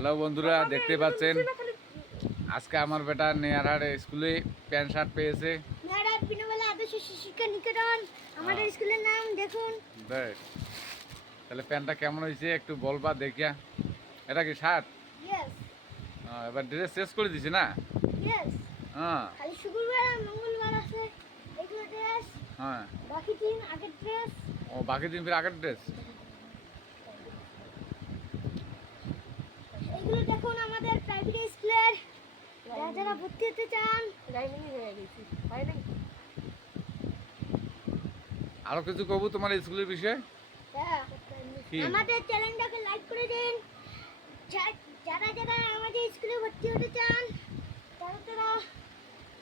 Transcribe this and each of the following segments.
Hello বন্ধুরা, দেখতে পাচ্ছেন আজকে আমার বেটা নেয়ারহাট স্কুলে প্যান্ট শার্ট পেয়েছে। নেয়ারহাট বিনামূল্যে আদর্শ শিক্ষা নিকেতন আমাদের স্কুলের নাম দেখুন। দেখ তাহলে প্যান্টটা কেমন হয়েছে একটু বলবা দেখিয়া। এটা কি শার্ট? ইয়েস এবার ড্রেস শেষ করে দিছি না? ইয়েস হ্যাঁ খালি শুক্রবার আর মঙ্গলবার আছে এগুলো ড্রেস। হ্যাঁ। বাকি দিন আগের ড্রেস। ও বাকি দিন ফির আগের ড্রেস। এগুলো দেখুন আমাদের প্রাইভেট স্কুলের যারা ভর্তি হতে চান। আরো কিছু কবু তোমার স্কুলের বিষয়ে? হ্যাঁ, কি? আমাদের চ্যানেলটাকে লাইক করে দিন। যারা যারা আমাদের স্কুলে ভর্তি হতে চান তারা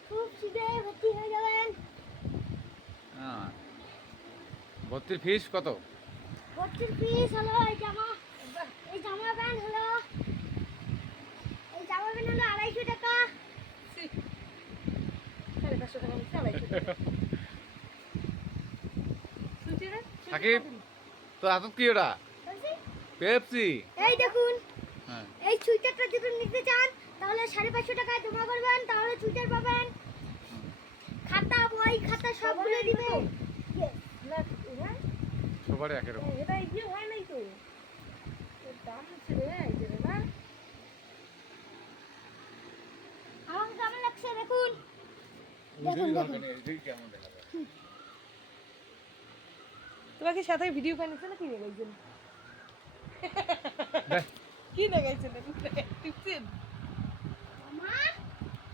খুব শীঘ্রই ভর্তি হয়ে যাবেন। হ্যাঁ। ভর্তির ফিস কত? ভর্তির ফিস হলো এই জামা প্যান্ট হলো 250 টাকা। সাকিব, তোর হাতত কি ওটা? পেপসি। এই দেখুন, হ্যাঁ। এই সুইটারটা যদি নিতে চান তাহলে 550 টাকায় জমা করবেন, তাহলে সুইটার পাবেন। খাতা বই খাতা সবগুলো দিবে। সবারই একই রকম। আমার কেমন লাগছে দেখুন। কেমন দেখা যায়? তোমাকে সাথে ভিডিও বানিয়েছে না কি দেখাইছেন? কি দেখাইছেন? টিপছেন?